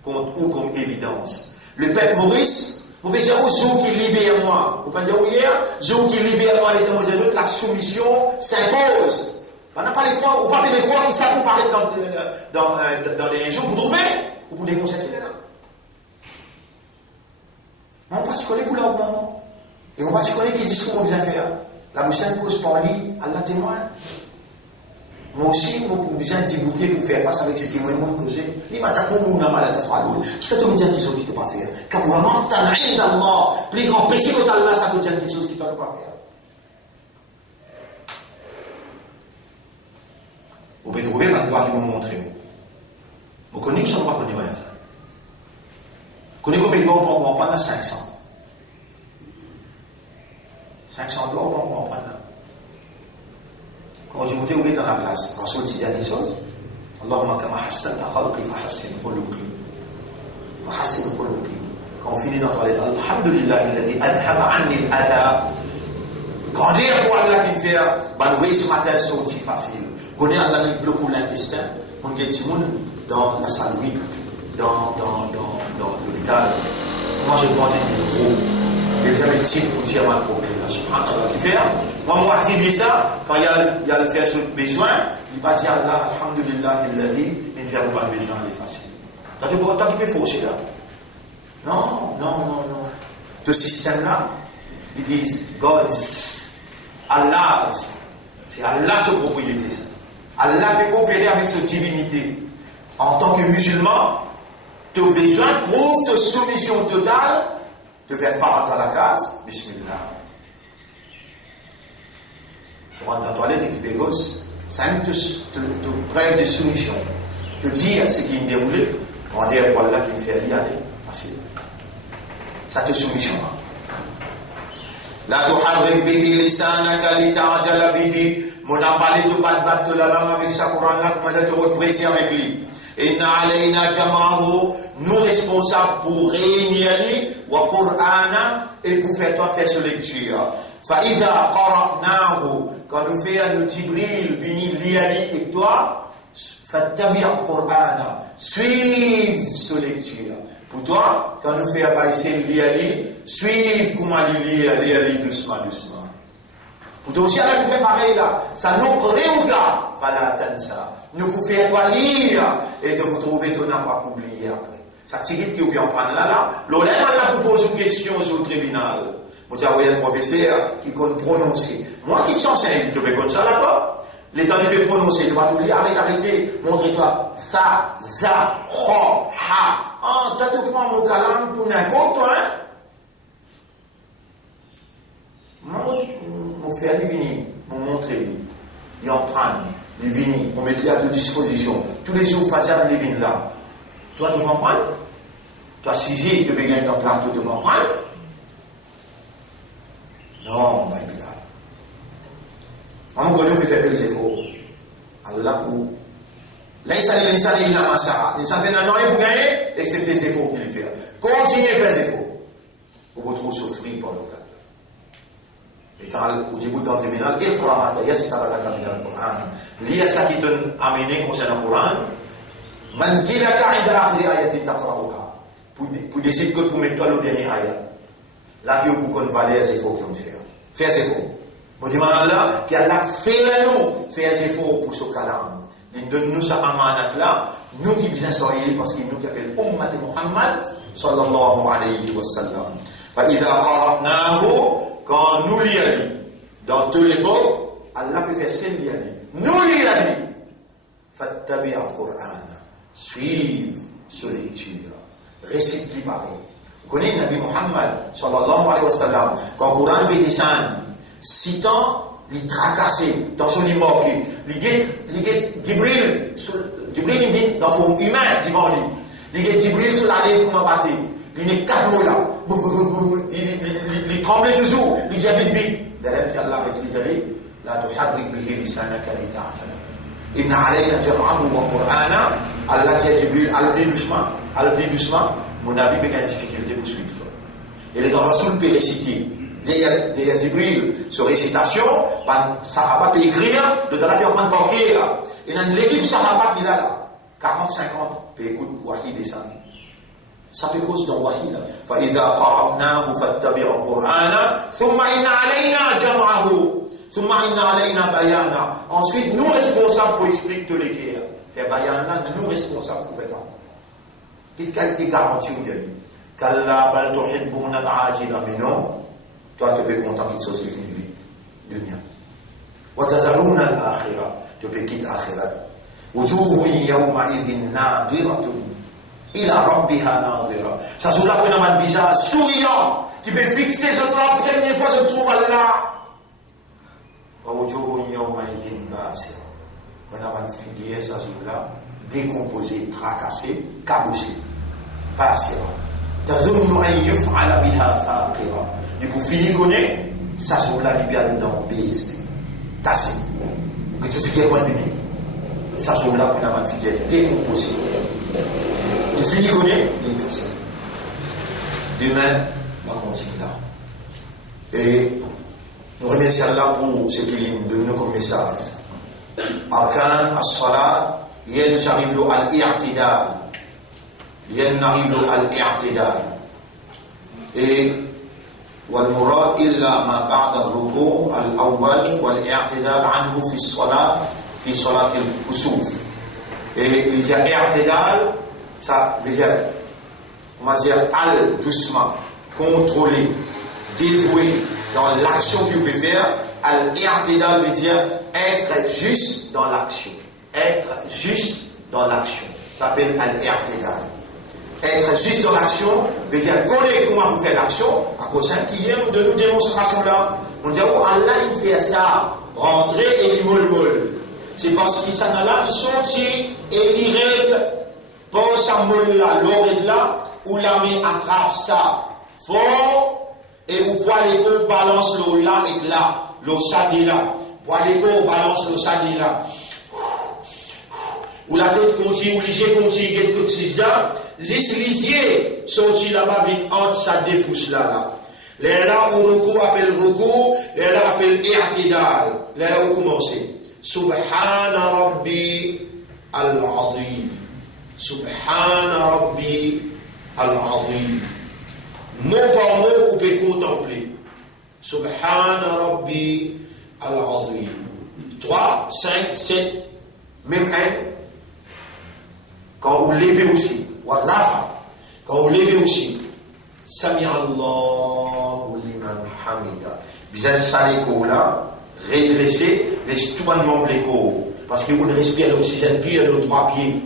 ou comme évidence. Le peuple Maurice, vous pouvez dire au jour qui libère moi. Vous pouvez dire hier, jour qui libère moi, la soumission s'impose. On n'a pas les croix, ou pas les croix qui savent paraître dans les jours, vous trouvez? Vous pouvez déconcerter là. Mais on ne va pas se connaître pour là au moment. Et on ne va pas se connaître qui discours on vient faire. La bouche cause par lui, Allah témoin. Moi aussi, moi, pour bien débouter pour faire face avec ce qui m'a causé. Il m'a tapé pour mal à ta famille. Qui fait me dire quelque chose qui ne peut pas faire? Car vraiment, tu as rien d'Allah. Plus grand péché que Allah, ça te dit quelque chose qui ne peut pas faire. Vous pouvez trouver un endroit qui vous montre. Vous connaissez ou pas connaissez rien ça? Vous connaissez combien de doigts on prend là? 500. 500 doigts on prend là. Quand vous êtes dans la classe, Rasul dit des choses. Allahumma kama hassanta khalqi fa hassin khuluqi. Fa hassin khuluqi. Quand on finit dans la toilette, alhamdulillah alladhi adhaba anni al-adha. Grandir pour Allah qui fait, ben oui, ce matin, c'est aussi facile. Connaît Allah qui bloque l'intestin. On dit dans la salle, oui, dans l'hôpital. Moi, je prends des gros. Et vous avez un type pour dire mal problème. Subhanallah, qui fait. Moi, attribuer ça, quand il y a le faire ce besoin, il va dire Allah, alhamdulillah, il l'a dit, il ne fait pas de besoin, il est facile. T'as qui peut fausser là? Non. Ce système-là, ils disent God's, Allah's. C'est Allah sa propriété, ça. Allah peut opérer avec sa divinité. En tant que musulman, tu as besoin, prouve ta soumission totale, te faire part dans la case, bismillah. Tu rentres dans la toilette et tu bégosses, ça te preuve de soumission. Te dire ce qui est déroulé, on dit à Allah qui me fait aller, facile. Ça te soumission. La tuharrik bihi lisanaka li ta'jala bihi. Mon a parlé de pas de battre la langue avec sa Coran là, comment te represser avec lui. Inna alayna jama'ahu, nous responsables pour réunir wa Qur'ana et pour faire toi faire ce lecture. Fa idha qara'nahu, quand nous faisons le Jibril venir lire avec toi, fattabi' Qur'ana, suive ce lecture. Pour toi, quand nous faisons apparaître lire, suive comment lire doucement. Pour toi aussi, elle fait pareil là. Ça nous réouga, fala tansa. Nous pouvons faire toi lire et de vous trouver ton âme pas oublier après. Ça tire qui ou bien prendre là. L'olène, elle vous pose une question sur le tribunal. Moi, j'ai envoyé un professeur qui compte prononcer. Moi qui suis enseignant, tu peux comme ça là-bas. L'état de prononcer, tu vas tout lire, arrêtez. Montrez-toi. Ça, za, ho, ha. Ah, tu as tout prendre mon calame pour n'importe quoi, hein. Mon frère, il vient, mon montrer, il en prend, il vient, on met à disposition. Tous les jours, Fatia, il vient là. Toi, tu comprends? Toi, si tu veux gagner ton plateau, tu comprends? Non, bah, il est là. On connaît, on peut faire des efforts. Allah pour. Là, il s'agit d'insane, il a un sarah. Il s'agit d'un noyau pour gagner, excepté les efforts qu'il fait. Continuez à faire des efforts. Vous pouvez trop souffrir par le cas. Et quand vous dites dans le tribunal, Iqra ma tayassara laka min al-Qur'an. Lis ça qui t'a amené concernant le Coran. Manzilaka inda akhiri ayatin taqra'uha. Pour décider que pour mettre toi le dernier ayat. Là, vous pouvez convaler les efforts qu'on fait. Fais des efforts. Bon, demande à Allah, qui Allah fait nous faire des efforts pour ce calame. Il donne nous sa amanat là, nous qui bien soyez, parce qu'il nous appelle Ummat Muhammad, sallallahu alayhi wa sallam. فإذا قرأناه quand nous lisons dans tous les mots, Allah peut faire celle lire. Nous lisons. Fattabi al-Qur'an. Suive ce lecture. Récite lui pareil. Vous connaissez le Nabi Muhammad sallallahu alayhi wa sallam. Quand le Coran peut descendre, citant, il tracassé dans son immorte. Il get Jibril vient dans forme humaine devant lui. Il get Jibril sur la ligne comme un bâti. Il est quatre mots là. Il tremblait toujours. Il dit vite vite. Derrière Allah avec les allées, la tuharrik bihi lisanaka li ta'jala. Inna alayna jam'ahu wa qur'ana. Allah dit à Jibril, allez doucement. Mon avis peut avoir une difficulté pour suivre. Et les Rasoul peut réciter. Derrière Jibril, sur récitation, Sahaba peut écrire, le Dala peut prendre par qui là. Et dans l'équipe Sahaba qui est là, 40-50 peut écouter Wahi descendre. Ça peut cause dans Wahi là. فَإِذَا قَرَبْنَاهُ فَاتَّبِعُ الْقُرْآنَ ثُمَّ إِنَّ عَلَيْنَا جَمْعَهُ ثُمَّ إِنَّ عَلَيْنَا بَيَانًا. Ensuite, nous responsables pour expliquer tous les cas. Faire bayan là, nous responsables pour faire. Petite qualité garantie ou derrière. Kalla bal tuhibbuna al-ajila, mais non. Toi, tu peux contenter de choses qui finissent vite. Dunia. Wa tadharuna al-akhirah. Tu peux quitter l'akhirat. Wujuhu yawma idhin nadiratun ila rabbiha nadira. Ça se l'a dans un visage souriant qui peut fixer sur la première fois se trouve Allah. Wa wujuhu yawma idhin basira. On a une figure, ça se l'a décomposé, tracassé, cabossé. Basira. Tadhunnu an yuf'ala biha faqira. Et pour finir, connaître, ça se l'a libéré dans le BSB. Tassé. Que tu fais quoi de lui? Ça se l'a pour une figure décomposée. Pour finir, connaître, il est tassé. Demain, on va continuer là. Et nous remercions Allah pour ce qu'il nous donne comme message. Arkan as-salat, yen j'arrive al-i'tidal. Yen n'arrive al-i'tidal. Et والمراد إلا ما بعد الركوع الأول والاعتدال عنه في صلاة الكسوف. Et les i'tidal, ça veut dire, on va dire, doucement, contrôler, dévouer dans l'action que vous pouvez faire. Al-i'tidal veut dire être juste dans l'action. Être juste dans l'action. Ça s'appelle al-i'tidal. Être juste dans l'action veut dire connaître comment vous faites l'action. À cause qui vient de nous démonstration là, on dit oh Allah il fait ça, rentrer et il molle. C'est parce qu'il s'en a là, il sortit et il règle pour sa molle là, l'oreille là, où la main attrape ça fort et où poil et balance l'eau là et là, l'eau sadé là, poil et balance l'eau sadé là. Où la tête continue, où les yeux continuent, il y a tout ça là. Juste les yeux sortis là-bas, viennent entre sa dépousse là. Les là, au recours appelle recours, les là appelle i'tidal. Les là, où commencer. Subhana Rabbi al-Azim. Subhana Rabbi al-Azim. Mot par mot, vous pouvez contempler. Subhana Rabbi al-Azim. 3, 5, 7, même 1. Quand vous levez aussi, Wallafa, quand vous levez aussi, Sami Allahu liman hamida. Bien ça les corps là, redresser les tournements de corps. Parce que vous respirez l'oxygène pire de nos 3 pieds.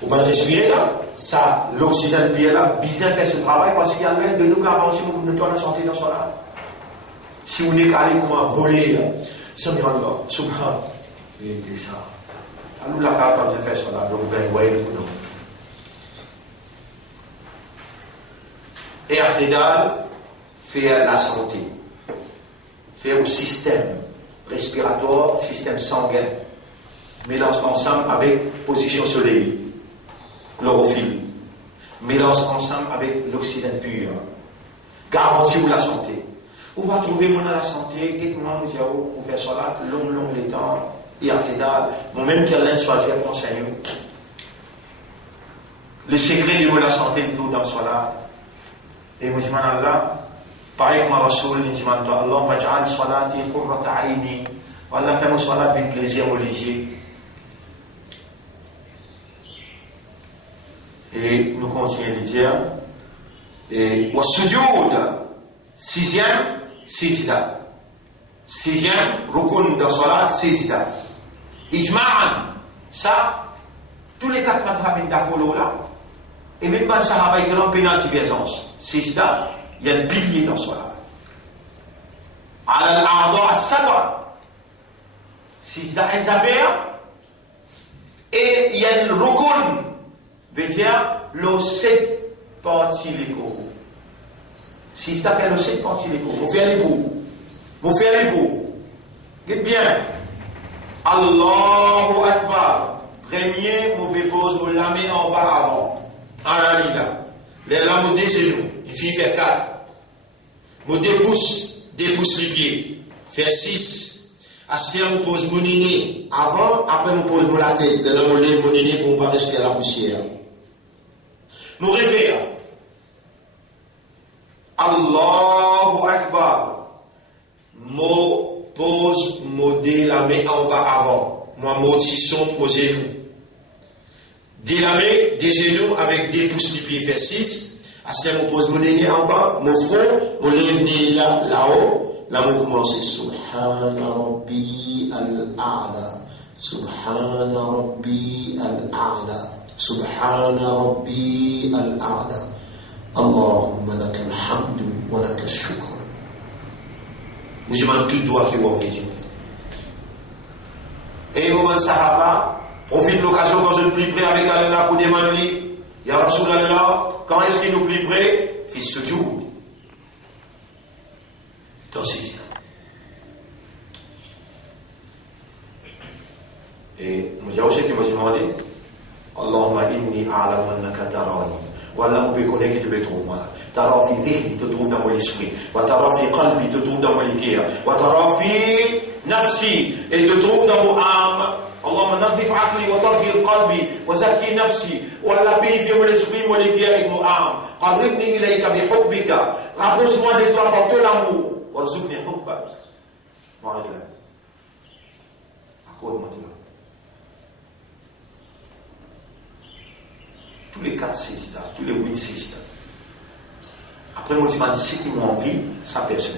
Vous pouvez respirer là, ça, l'oxygène pire là, bien fait ce travail parce qu'il y a l'aide de nous garantir que nous avons la santé dans son âme. Si vous n'êtes calé comme un volé, ça me rend là, subhan, et ça. Alors la carte de faire cela, donc ben ouais pour nous. Et Ardédal fait la santé, fait au système respiratoire, système sanguin, mélange ensemble avec position soleil, chlorophylle, mélange ensemble avec l'oxygène pur, garantit la santé. Vous va trouver mon la santé, et comment vous avez faire cela, long les temps, et Ardédal, moi-même qui allais choisir pour enseigner. Le secret de la santé, tout dans cela. Et moi, je m'en ai là, pareil comme Rasoul, je m'en ai là, Allah maj'al salati qurrata aini. Allah fait mon salat avec plaisir au lycée. Et nous continuons de dire, et wa sujoud, 6e, sijda. 6e, rukun dans salat, sijda. Ijma'an, ça, tous les 4 madhhabs d'accord là. Et même dans le Sahaba, il y a une pénalité divergence. Sijda, il y a un pilier dans cela. Ala al-a'dha as-sab'a. Sijda al-zabir. Et il y a un rukun. Veut dire, le 7 parties les corps. Sijda fait le 7 parties les corps. Vous faites les bouts. Vous faites les bouts. Dites bien. Allahu Akbar. Premier, vous déposez la main en bas avant. En la liga. Les lames des genoux. Il faut faire 4. Vous dépoussez les pieds. Faire 6. Assis, vous posez mon nez avant, après vous posez la tête. Les lames lèvent mon nez pour ne pas risquer la poussière. Nous référons. Allahu Akbar. Moi pose, modé la main en bas avant. Moi, motisson aux genoux. Dès la main, des genoux avec des pouces du pied, fait 6. À ce moment, on pose mon nez en bas, mon front, mon nez là-haut. Là, on commence. Subhana Rabbi al-A'la. Subhana Rabbi al-A'la. Subhana Rabbi al-A'la. Allahumma laka al-hamdu wa laka al-shukr. Vous demandez tout droit qui vous en fait. Et au moment Sahaba, profite de l'occasion quand je ne prie près avec Allah pour demander, Ya Rasulallah, quand est-ce qu'il nous prie près? Fils ce jour. Dans 6 ans. Et moi, aussi qui m'a demandé, Allahumma inni a'lamu annaka tarani. Wallah, on peut connaître que tu me trouves. Tara fi dhihni, te trouve dans mon esprit. Wa tara fi qalbi, te trouve dans mon cœur. Wa tara fi nafsi, et te trouve dans mon âme. اللهم نظف عقلي وطهر قلبي وزكي نفسي ولا purifie mon esprit, mon cœur et mon âme. قربني إليك بحبك. Rapproche-moi de toi par ton amour. وارزقني حبك. M'arrête là. Accorde-moi de là. Tous les 4 sisters, tous les 8 sisters. Après, moi, je m'en dis si tu m'as envie, ça personne.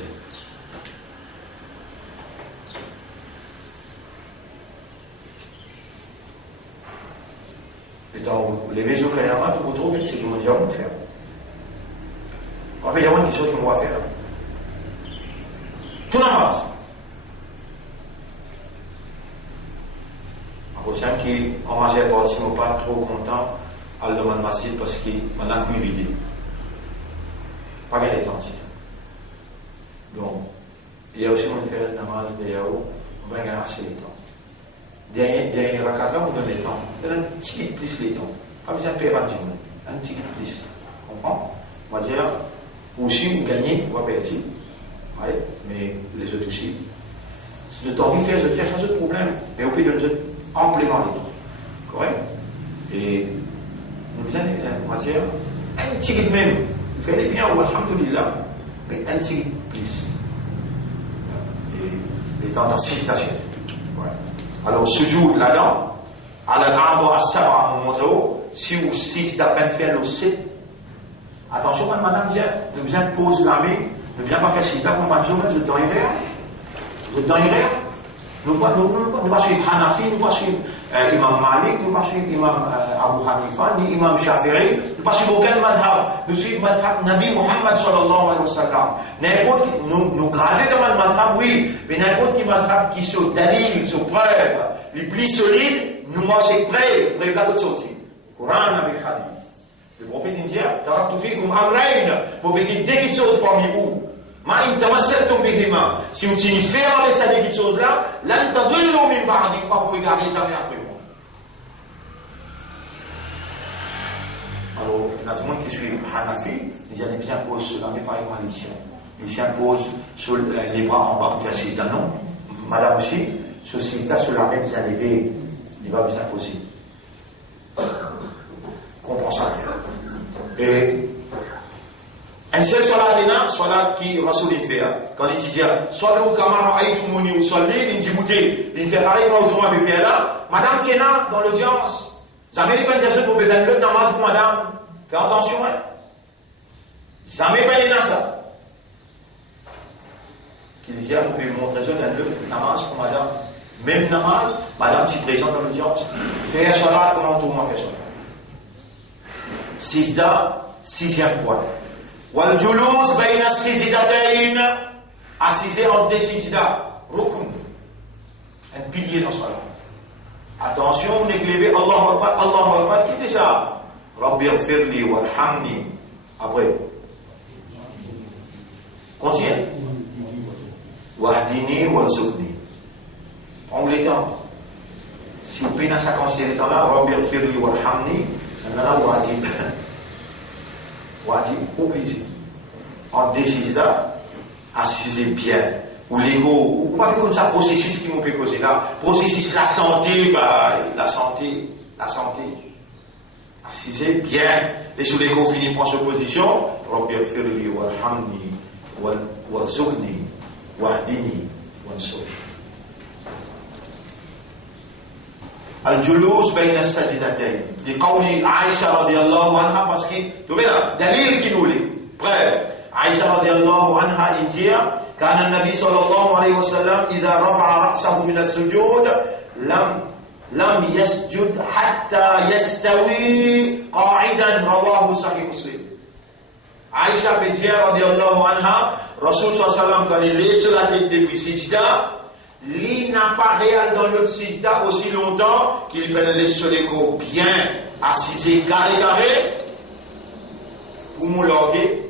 Et dans les maisons qu'il y a, vous trouvez ce qu'ils m'ont dit à faire. Après, il y a une chose qu'on va faire. Tout n'avance. Après, c'est qui, en majeure partie, ne sont pas trop contents à le demander massif parce qu'on a pu vider. Pas bien d'intensité. Donc, il y a aussi une différence de namaz de Yahoo, on va gagner assez de temps. Derrière Rakata, on donne les temps. On donne un petit peu plus les temps. Pas besoin de payer un petit peu plus. On comprend? On va dire, aussi, vous gagnez, on va payer. Ouais, mais les autres aussi. Si je t'en faire, je tiens sans autre problème. Mais au pays de nous amplement les temps. Correct? Et nous allons, on va dire, un petit peu même. Vous faites bien, alhamdoulilah, mais un petit peu plus. Et les temps dans 6 stations. Ouais. Alors, ce jour là-dedans, à la grande à savoir, on montre si vous 6 d'à peine faire le 7, Attention, madame vient pose la main, ne viens pas faire ci, là, comme je ne donne rien. Je ne donne rien. Nous ne pas suivre Hanafi, nous ne pas suivre Imam Malik, nous ne pas suivre Imam Abu Hanifa, ni Imam Shafi'i, nous ne pas suivre aucun madhab. Nous suivons le madhab Nabi Muhammad sallallahu alayhi wa sallam. N'importe qui, nous graser dans le madhab, oui, mais n'importe qui madhab qui se dalil, se preuve, les plus solides, nous mangez preuve là d'autres choses. Coran avec hadith. Le prophète dit, taraktu fikum amrayn, pour dire dès qu'il chose parmi vous. Si vous tenez ferme avec cette petite chose-là, là, vous ne pas vous regarder jamais après moi. Alors, il y a tout le monde qui suit Hanafi, il y a des bien pose sur la mais pas les coalitions. Il s'impose sur les bras en bas pour faire six non. Madame aussi, ce six-là sur la même bien levé, il va bien imposer. Comprends ça bien. Et une seule salat qui Rasoul fait. Quand il dit, Salou kamara aïtoumoni ou salli, il dit, goûtez, il fait pareil, moi, au droit, il fait là. Madame Tiena, dans l'audience, jamais il n'y a pas une personne pour faire le namaz pour madame. Fais attention, hein. Jamais pas les ça. Qu'il dit, on peut montrer ça dans le namaz pour madame. Même namaz, madame, tu présentes dans l'audience. Fais un salat, comment tout le monde fait ça? Sixième point. والجلوس بين السجدتين assisé entre des sijda rukun un pilier dans salat. Attention, on est levé Allahu Akbar, qui dit ça? Rabbi ighfirli warhamni. Après continue wahdini warzuqni. Prends le temps. Si vous payez ça considérer temps là, Rabbi ighfirli warhamni, ça n'a pas wajib. Wajib, obligé. En décision, assisez bien. Ou l'ego, ou pas comme ça, processus qui m'ont fait causer là. Processus la santé, la santé. Assisez bien. Et sous l'ego finit par cette position. Rabbi ighfirli warhamni warzuqni wahdini wansurni. الجلوس بين السجدتين لقول عائشة رضي الله عنها parce que tu vois là dalil qui nous lit preuve عائشة رضي الله عنها dit كان النبي صلى الله عليه وسلم إذا رفع رأسه من السجود لم يسجد حتى يستوي قاعدا رواه صحيح مسلم. عائشة dit رضي الله عنها رسول صلى الله عليه وسلم quand il est sur la tête depuis sijda, il n'a pas réel dans l'autre sijda aussi longtemps qu'il prenne les soléco bien assisé carré pour mon languer,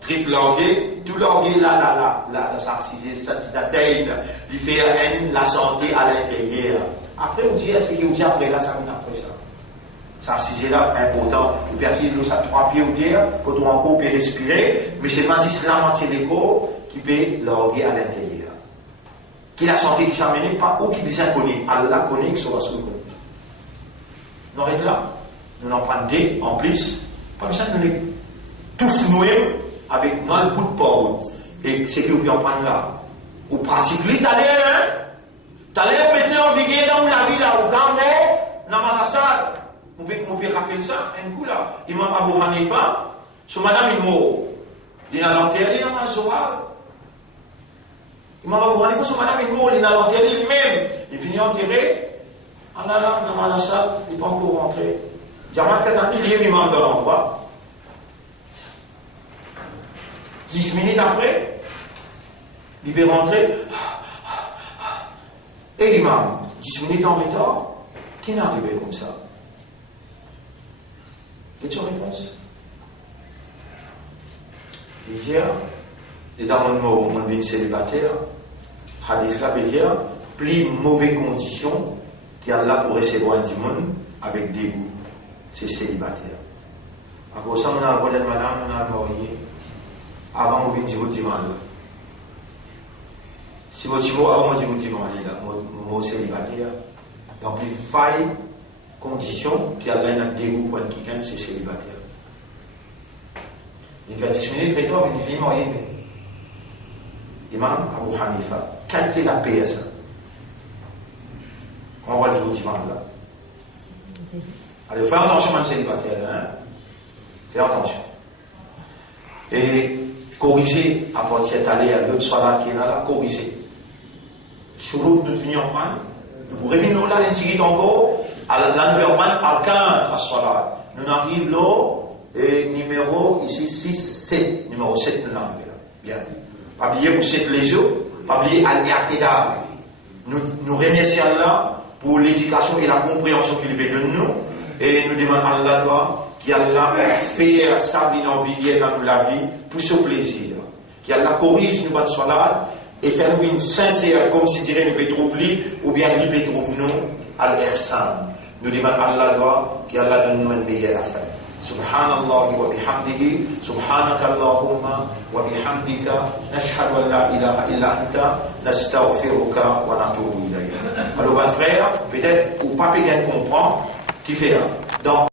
triple languer, tout languer là, assisé, sijda il fait la santé à l'intérieur. Après, on dit, c'est qu'il y a après là, ça vient après ça. Ça, assisé là, important. Le persil, l'eau, ça 3 pieds au terre, quand on encore peut respirer, mais c'est pas si la moitié de l'écho qui peut languer à l'intérieur. Qui la santé qui s'amène pas ou qui déjà connaît. Allah connaît que ce soit sous le compte. Nous arrêtons là. Nous en prenons des en plus. Comme ça, nous les tous noués avec mal bout de parole. Et c'est que vous pouvez en prendre là. Vous pratiquez, t'allez, hein? T'allez maintenant en vigueur dans la vie là, au Gambo, dans ma salle. Vous pouvez rappeler ça, un coup là. Imam Abu Hanifa, sur madame il mort. Il a l'enterré dans ma soirée. Imam Abu Hanifa, son madame, il mort, il a enterré lui-même. Il finit enterré. En allant dans la salle, il n'est pas encore rentré. Diamant Katani, il est imam dans l'endroit. 10 minutes après, il va rentrer. Et l'imam, 10 minutes en retard, qui n'est arrivé comme ça? Quelle est sa réponse? Il dit, et dans mon vie célibataire, hadith là veut dire plus mauvaises conditions qu'il y a là pour recevoir du monde avec des goûts. C'est célibataire. À cause de ça, on a un modèle madame, on a marié avant de venir du monde. Si vous dites avant moi, je vous dis là, mon célibataire. Donc, il faille conditions qu'il y a là un dégoût pour quelqu'un, c'est célibataire. Il fait 10 minutes, et toi, il finit marié. Imam Abu Hanifa, quelle était la paix à ça? On va le jour du monde là. Allez, fais attention à un célibataire, hein? Fais attention. et corriger à partir d'aller à l'autre salat qui est là, corriger. Sur l'autre, nous finissons par nous revenons là, nous encore à l'environnement arcane à salat. Nous arrivons là, et numéro ici 6, 7, numéro 7 nous l'avons là. Bien. Pas oublier pour 7 les jours, pas oublier Al-I'tidal. Nous remercions Allah pour l'éducation et la compréhension qu'il veut de nous, et nous demandons à Allah qui Allah fait ça dans la vie pour ce plaisir. Qui Allah corrige nous bonne salat et fait nous une sincère, comme si dirait nous peut trouver ou bien nous peut trouver nous à l'Ihsan. Nous demandons à Allah qui Allah donne nous une meilleure affaire. Subhanallah wa bihamdihi, subhanaka Allahumma wa bihamdika, nashhadu an la ilaha illa anta, nastaghfiruka wa natubu ilayk. Alors, frère, peut-être, ou pas bien comprendre, qui fait là.